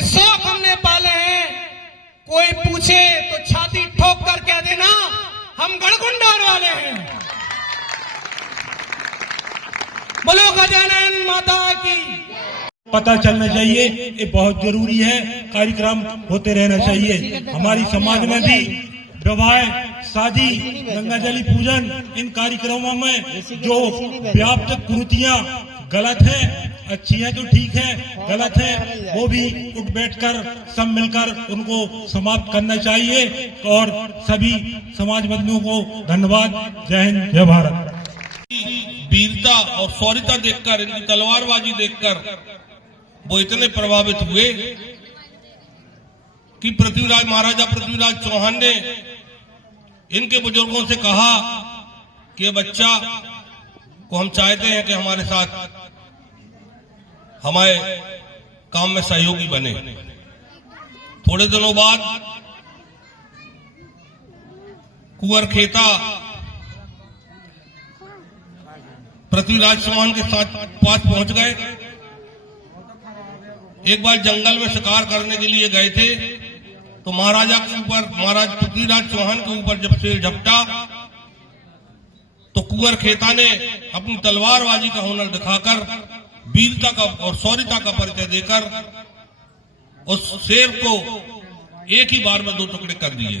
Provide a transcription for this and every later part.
ये शौक हमने पाले हैं। कोई पूछे तो छाती ठोक कर कह देना हम गढ़कुंडार वाले हैं। बोलो गजानन माता की। पता चलना चाहिए, ये बहुत जरूरी है। कार्यक्रम होते रहना चाहिए। हमारी समाज में भी विवाह, शादी, गंगा जली पूजन, इन कार्यक्रमों में जो व्याप्त कुरीतियां गलत है, अच्छी है तो ठीक है, गलत है वो भी उठ बैठकर सब मिलकर उनको समाप्त करना चाहिए। और सभी समाज बंधुओं को धन्यवाद। जय हिंद, जय भारत। वीरता और शौर्यता देखकर, इनकी तलवारबाजी देखकर वो इतने प्रभावित हुए कि महाराजा पृथ्वीराज चौहान ने इनके बुजुर्गों से कहा कि ये बच्चा को हम चाहते हैं कि हमारे साथ हमारे काम में सहयोगी बने। थोड़े दिनों बाद कुंवर खेता पृथ्वीराज चौहान के साथ पास पहुंच गए। एक बार जंगल में शिकार करने के लिए गए थे तो महाराजा के ऊपर, महाराज पृथ्वीराज चौहान के ऊपर जब शेर झपटा तो कुंवर खेता ने अपनी तलवारबाजी का हुनर दिखाकर, वीरता का और शौर्यता का परिचय देकर उस शेर को एक ही बार में 2 टुकड़े कर दिए।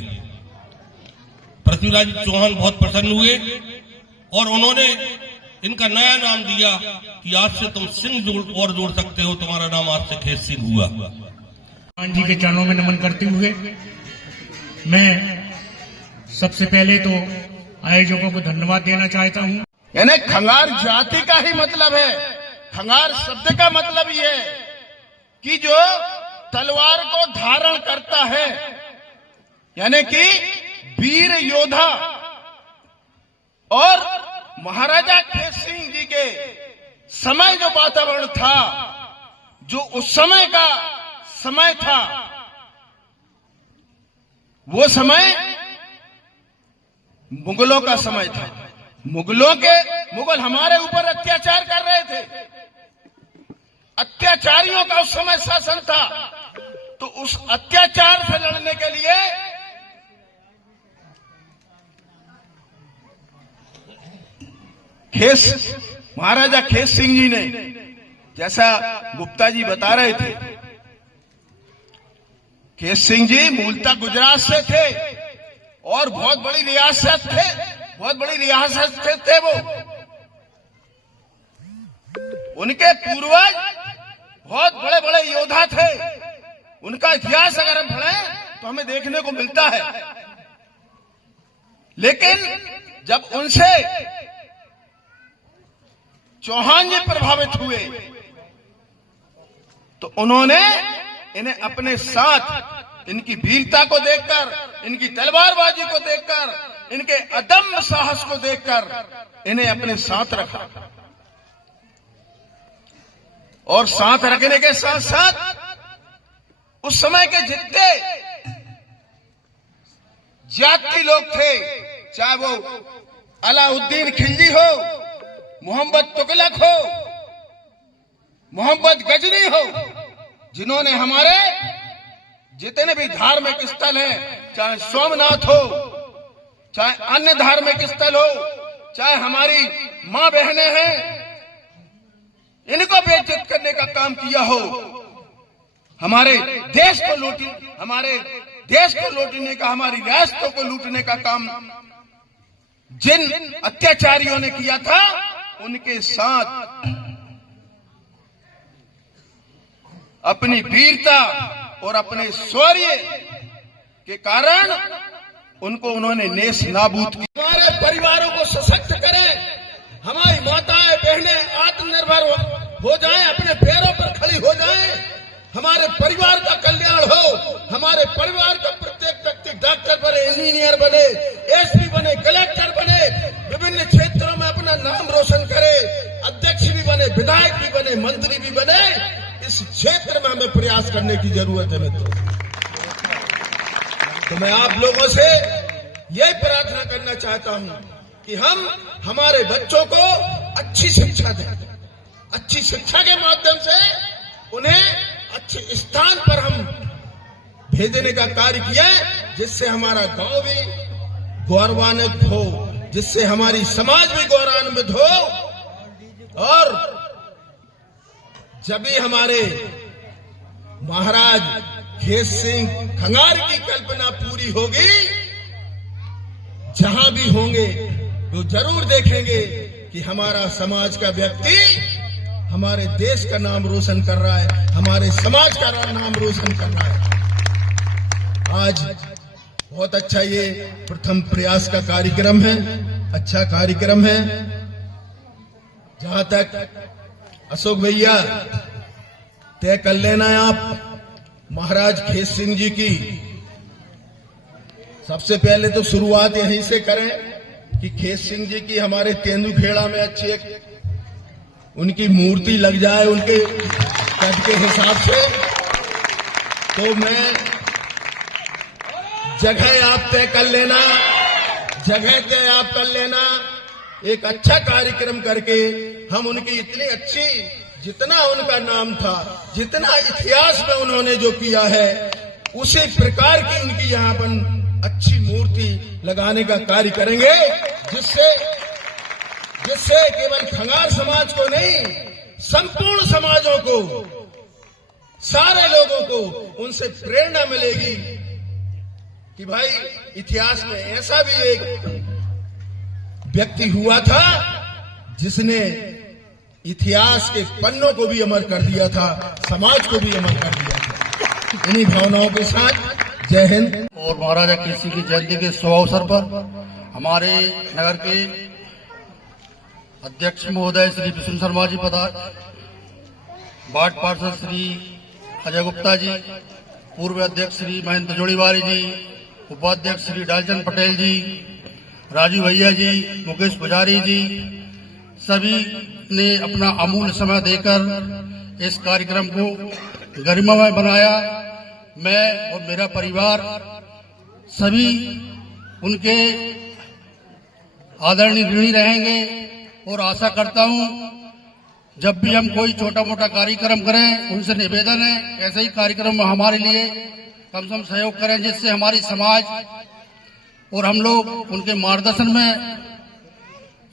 पृथ्वीराज चौहान बहुत प्रसन्न हुए और उन्होंने इनका नया नाम दिया कि आज से तुम सिंह जोड़ सकते हो, तुम्हारा नाम आज से खेत सिंह हुआ। भगवान जी के चरणों में नमन करते हुए मैं सबसे पहले तो आयोजकों को धन्यवाद देना चाहता हूं। यानी खंगार जाति का ही मतलब है, खंगार शब्द का मतलब ये है कि जो तलवार को धारण करता है, यानी कि वीर योद्धा। और महाराजा खेत सिंह जी के समय जो वातावरण था, जो उस समय का समय था, वो समय मुगलों का समय था। मुगल हमारे ऊपर अत्याचार कर रहे थे, अत्याचारियों का उस समय शासन था। तो उस अत्याचार से लड़ने के लिए महाराजा खेत सिंह जी ने, जैसा गुप्ता जी बता रहे थे, खेत सिंह जी मूलतः गुजरात से थे और बहुत बड़ी रियासत थे वो। उनके पूर्वज बहुत बड़े बड़े योद्धा थे। उनका इतिहास अगर हम पढ़ें तो हमें देखने को मिलता है। लेकिन जब उनसे चौहान जी प्रभावित हुए तो उन्होंने इन्हें अपने साथ, इनकी वीरता को देखकर, इनकी तलवारबाजी को देखकर, इनके अदम्य साहस को देखकर इन्हें अपने साथ रखा। और साथ रखने के साथ साथ उस समय के जितने जाति लोग थे, चाहे वो अलाउद्दीन खिलजी हो, मोहम्मद तुगलक हो, मोहम्मद गजनी हो, जिन्होंने हमारे जितने भी धार्मिक स्थल हैं, चाहे सोमनाथ हो, चाहे अन्य धार्मिक स्थल हो, चाहे हमारी मां बहनें हैं, इनको बेइज्जत करने का काम किया हो, हमारे देश को लूटने का, हमारी रियासतों को लूटने का काम जिन अत्याचारियों ने किया था, उनके साथ अपनी वीरता और अपने शौर्य के कारण उन्होंने नेस नाबूद किया। हमारे परिवारों को सशक्त करें, हमारी माताएं बहनें आत्मनिर्भर हो जाएं, अपने पैरों पर खड़ी हो जाएं, हमारे परिवार का कल्याण हो, हमारे परिवार का प्रत्येक व्यक्ति डॉक्टर बने, इंजीनियर बने, एसपी बने, कलेक्टर बने, विभिन्न क्षेत्रों में अपना नाम रोशन करे, अध्यक्ष भी बने, विधायक भी बने, मंत्री भी बने। इस क्षेत्र में हमें प्रयास करने की जरूरत है मित्रों। तो मैं आप लोगों से यही प्रार्थना करना चाहता हूं कि हम हमारे बच्चों को अच्छी शिक्षा दें, अच्छी शिक्षा के माध्यम से उन्हें अच्छे स्थान पर हम भेजने का कार्य किया है, जिससे हमारा गांव भी गौरवान्वित हो, जिससे हमारी समाज भी गौरवान्वित हो। और जब भी हमारे महाराज खेत सिंह खंगार की कल्पना पूरी होगी, जहां भी होंगे वो जरूर देखेंगे कि हमारा समाज का व्यक्ति हमारे देश का नाम रोशन कर रहा है, हमारे समाज का नाम रोशन कर रहा है। आज बहुत अच्छा ये प्रथम प्रयास का कार्यक्रम है, अच्छा कार्यक्रम है। जहां तक अशोक भैया तय कर लेना है आप महाराज खेत सिंह जी की। सबसे पहले तो शुरुआत यहीं से करें कि खेत सिंह जी की हमारे तेंदुखेड़ा में अच्छी एक उनकी मूर्ति लग जाए उनके कद के हिसाब से। तो मैं जगह आप तय कर लेना, जगह तय आप कर लेना। एक अच्छा कार्यक्रम करके हम उनकी इतनी अच्छी, जितना उनका नाम था, जितना इतिहास में उन्होंने जो किया है, उसी प्रकार की उनकी यहाँ पर अच्छी मूर्ति लगाने का कार्य करेंगे, जिससे केवल खंगार समाज को नहीं, संपूर्ण समाजों को, सारे लोगों को उनसे प्रेरणा मिलेगी कि भाई इतिहास में ऐसा भी एक व्यक्ति हुआ था जिसने इतिहास के पन्नों को भी अमर कर दिया था, समाज को भी अमर कर दिया था। इन्हीं भावनाओं के साथ जय हिंद। और महाराजा खेत सिंह की जयंती के शुभ अवसर पर हमारे नगर के अध्यक्ष महोदय श्री विष्णु शर्मा जी, वार्ड पार्षद श्री अजय गुप्ता जी, पूर्व अध्यक्ष श्री महेंद्र जोड़ीवारी जी, उपाध्यक्ष श्री डालचंद पटेल जी, राजू भैया जी, मुकेश पुजारी जी, सभी ने अपना अमूल्य समय देकर इस कार्यक्रम को गरिमामय बनाया। मैं और मेरा परिवार सभी उनके आदरणीय ऋणी रहेंगे और आशा करता हूं जब भी हम कोई छोटा मोटा कार्यक्रम करें, उनसे निवेदन है ऐसे ही कार्यक्रम हमारे लिए कम से कम सहयोग करें, जिससे हमारी समाज और हम लोग उनके मार्गदर्शन में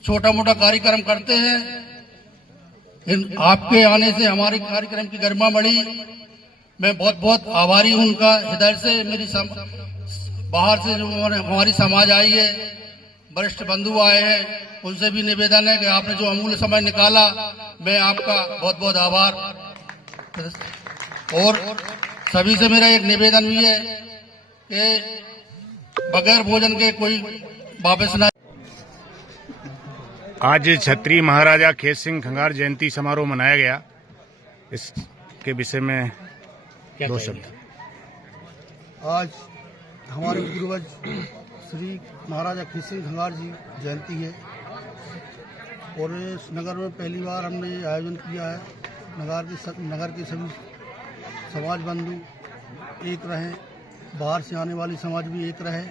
छोटा मोटा कार्यक्रम करते हैं। आपके आने से हमारे कार्यक्रम की गरिमा बढ़ी। मैं बहुत बहुत आभारी हूं उनका हृदय से। मेरी बाहर से जो हमारी समाज आई है, वरिष्ठ बंधु आए हैं, उनसे भी निवेदन है कि आपने जो अमूल्य समय निकाला, मैं आपका बहुत बहुत आभार। और सभी से मेरा एक निवेदन भी है कि बगैर भोजन के कोई वापस न। आज छत्री महाराजा खेत सिंह खंगार जयंती समारोह मनाया गया, इसके विषय में दो शब्द। आज हमारे पूर्वज श्री महाराजा खेत सिंह खंगार जी जयंती है और इस नगर में पहली बार हमने ये आयोजन किया है। नगर के सभी समाज बंधु एक रहें, बाहर से आने वाली समाज भी एक रहे,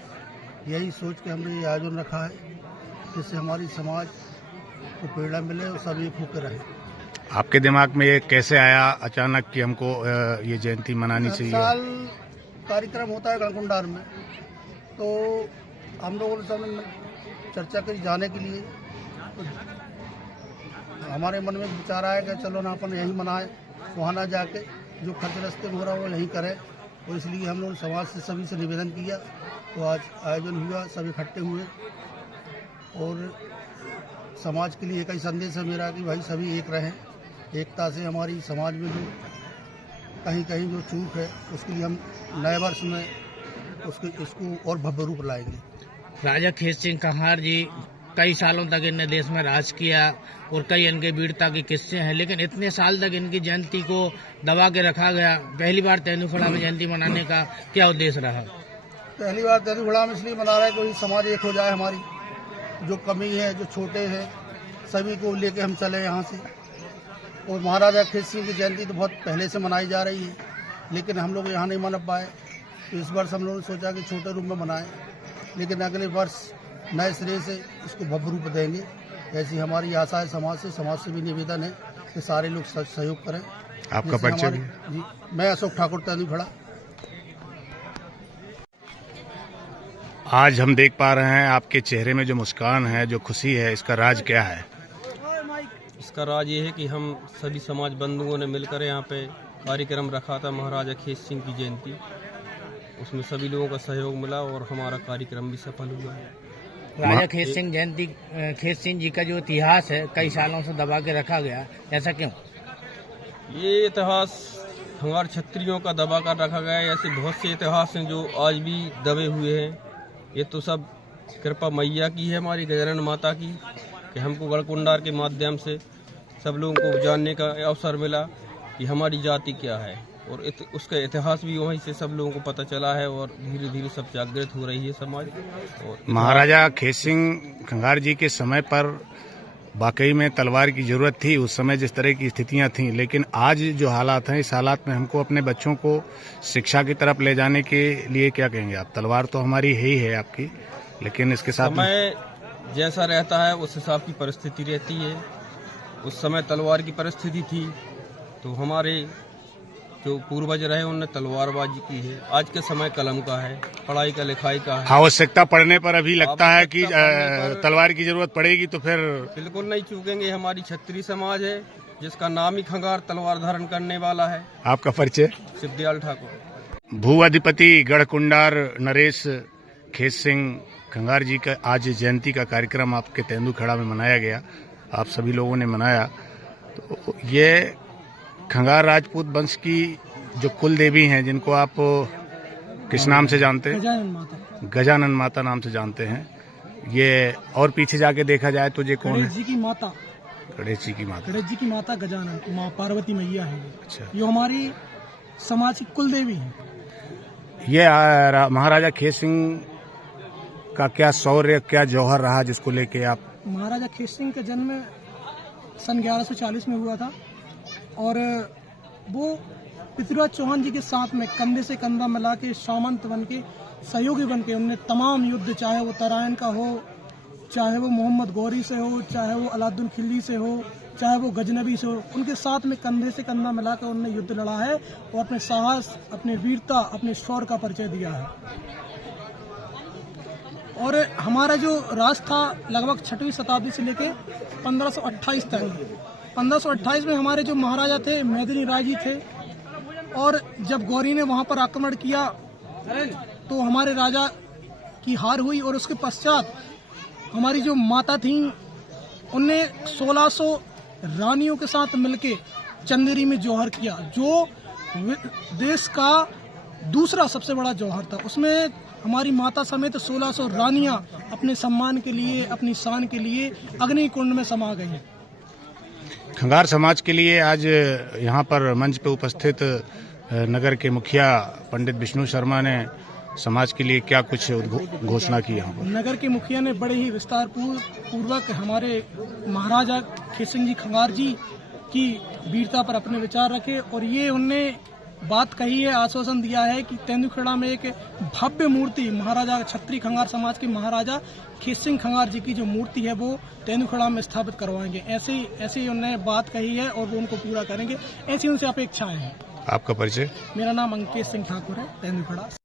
यही सोच के हमने ये आयोजन रखा है, जिससे हमारी समाज को प्रेरणा मिले और सब एक होकर रहे। आपके दिमाग में ये कैसे आया अचानक कि हमको ये जयंती मनानी चाहिए? साल कार्यक्रम होता है गणकुंडार में, तो हम लोगों ने सब चर्चा करी जाने के लिए। तो हमारे मन में विचार आया कि चलो ना अपन यहीं मनाएं, वहाँ ना जाके जो खर्च रास्ते में हो रहा है वो यहीं करें। तो इसलिए हम लोगों ने समाज से सभी से निवेदन किया, तो आज आयोजन हुआ, सब इकट्ठे हुए और समाज के लिए एक ही संदेश है मेरा कि भाई सभी एक रहें। एकता से हमारी समाज में जो कहीं कहीं जो चूक है, उसके लिए हम नए वर्ष में इसको और भव्य रूप लाएंगे। राजा खेत सिंह खंगार जी कई सालों तक इनने देश में राज किया और कई इनके वीरता के किस्से हैं, लेकिन इतने साल तक इनकी जयंती को दबा के रखा गया। पहली बार तेंदुखेड़ा में जयंती मनाने का क्या उद्देश्य रहा? पहली बार तेंदुखेड़ा में इसलिए मना रहे कोई समाज एक हो जाए, हमारी जो कमी है, जो छोटे हैं, सभी को लेके हम चले यहाँ से। और महाराजा खेत सिंह की जयंती तो बहुत पहले से मनाई जा रही है, लेकिन हम लोग यहाँ नहीं मना पाए, तो इस वर्ष हम लोगों ने सोचा कि छोटे रूप में मनाएं, लेकिन अगले वर्ष नए सिरे से इसको भव्य रूप देंगे ऐसी हमारी आशा है समाज से भी निवेदन है कि सारे लोग सहयोग करें। आपका जैसे परिचय हमारे- जी, मैं अशोक ठाकुर तेंदुखड़ा। आज हम देख पा रहे हैं आपके चेहरे में जो मुस्कान है, जो खुशी है, इसका राज क्या है? इसका राज ये है कि हम सभी समाज बंधुओं ने मिलकर यहाँ पे कार्यक्रम रखा था महाराजा खेत सिंह की जयंती। उसमें सभी लोगों का सहयोग मिला और हमारा कार्यक्रम भी सफल हुआ है। राजा खेत सिंह जयंती खेत सिंह जी का जो इतिहास है कई सालों से दबा के रखा गया, ऐसा क्यों? ये इतिहास खंगार क्षत्रियों का दबा कर रखा गया है। ऐसे बहुत से इतिहास हैं जो आज भी दबे हुए हैं। ये तो सब कृपा मैया की है, हमारी गजानन माता की, कि हमको गढ़कुंडार के माध्यम से सब लोगों को जानने का अवसर मिला कि हमारी जाति क्या है, और उसका इतिहास भी वहीं से सब लोगों को पता चला है और धीरे धीरे सब जागृत हो रही है समाज। और महाराजा खेत सिंह खंगार जी के समय पर वाकई में तलवार की जरूरत थी, उस समय जिस तरह की स्थितियां थीं, लेकिन आज जो हालात हैं, इस हालात में हमको अपने बच्चों को शिक्षा की तरफ ले जाने के लिए क्या कहेंगे आप? तलवार तो हमारी है ही है आपकी, लेकिन इसके साथ समय जैसा रहता है उस हिसाब की परिस्थिति रहती है। उस समय तलवार की परिस्थिति थी तो हमारे जो पूर्वज रहे उनने तलवारबाजी की है। आज के समय कलम का है, पढ़ाई का, लिखाई का है। आवश्यकता पड़ने पर अभी लगता है कि तलवार की जरूरत पड़ेगी तो फिर बिल्कुल नहीं चूकेंगे। हमारी क्षत्रिय समाज है जिसका नाम ही खंगार तलवार धारण करने वाला है। आपका परिचय? शिवदयाल ठाकुर। भू अधिपति गढ़कुंडार नरेश खेत सिंह खंगार जी का आज जयंती का कार्यक्रम आपके तेंदुखेड़ा में मनाया गया, आप सभी लोगों ने मनाया। तो ये खंगार राजपूत वंश की जो कुल देवी हैं, जिनको आप किस नाम से जानते हैं? गजानन माता। गजानन माता नाम से जानते हैं। ये और पीछे जाके देखा जाए तो ये कौन है? गणेश जी की माता। गणेश जी की माता। गणेश जी की माता गजानन माँ पार्वती मैया है। अच्छा, ये हमारी समाज की कुल देवी है। ये महाराजा खेत सिंह का क्या शौर्य, क्या जौहर रहा जिसको लेके आप? महाराजा खेत सिंह का जन्म सन 1140 में हुआ था और वो पृथ्वीराज चौहान जी के साथ में कंधे से कंधा मिला के सामंत बन के, सहयोगी बन के उनने तमाम युद्ध, चाहे वो तराइन का हो, चाहे वो मोहम्मद गौरी से हो, चाहे वो अलाउद्दीन खिल्जी से हो, चाहे वो गजनबी से हो, उनके साथ में कंधे से कंधा मिलाकर उन्होंने युद्ध लड़ा है और अपने साहस, अपने वीरता, अपने शौर्य का परिचय दिया है। और हमारा जो राज था लगभग 6वीं शताब्दी से लेके 1528 तक। 1528 में हमारे जो महाराजा थे मेदिनी राय जी थे, और जब गौरी ने वहां पर आक्रमण किया तो हमारे राजा की हार हुई और उसके पश्चात हमारी जो माता थी उनने 1600 रानियों के साथ मिलके चंदेरी में जौहर किया, जो देश का दूसरा सबसे बड़ा जौहर था। उसमें हमारी माता समेत 1600 रानियां अपने सम्मान के लिए, अपनी शान के लिए अग्निकुंड में समा गई। खंगार समाज के लिए आज यहाँ पर मंच पे उपस्थित नगर के मुखिया पंडित विष्णु शर्मा ने समाज के लिए क्या कुछ घोषणा की? यहाँ पर नगर के मुखिया ने बड़े ही विस्तार पूर्वक हमारे महाराजा खेत सिंह जी खंगार जी की वीरता पर अपने विचार रखे और ये उनने बात कही है, आश्वासन दिया है कि तेंदुखेड़ा में एक भव्य मूर्ति महाराजा क्षत्रिय खंगार समाज के महाराजा खेत सिंह खंगार जी की जो मूर्ति है वो तेंदुखेड़ा में स्थापित करवाएंगे। ऐसी उन्होंने बात कही है और वो उनको पूरा करेंगे, ऐसी उनसे अपेक्षाएं हैं। आपका परिचय? मेरा नाम अंकित सिंह ठाकुर है, तेंदुखेड़ा।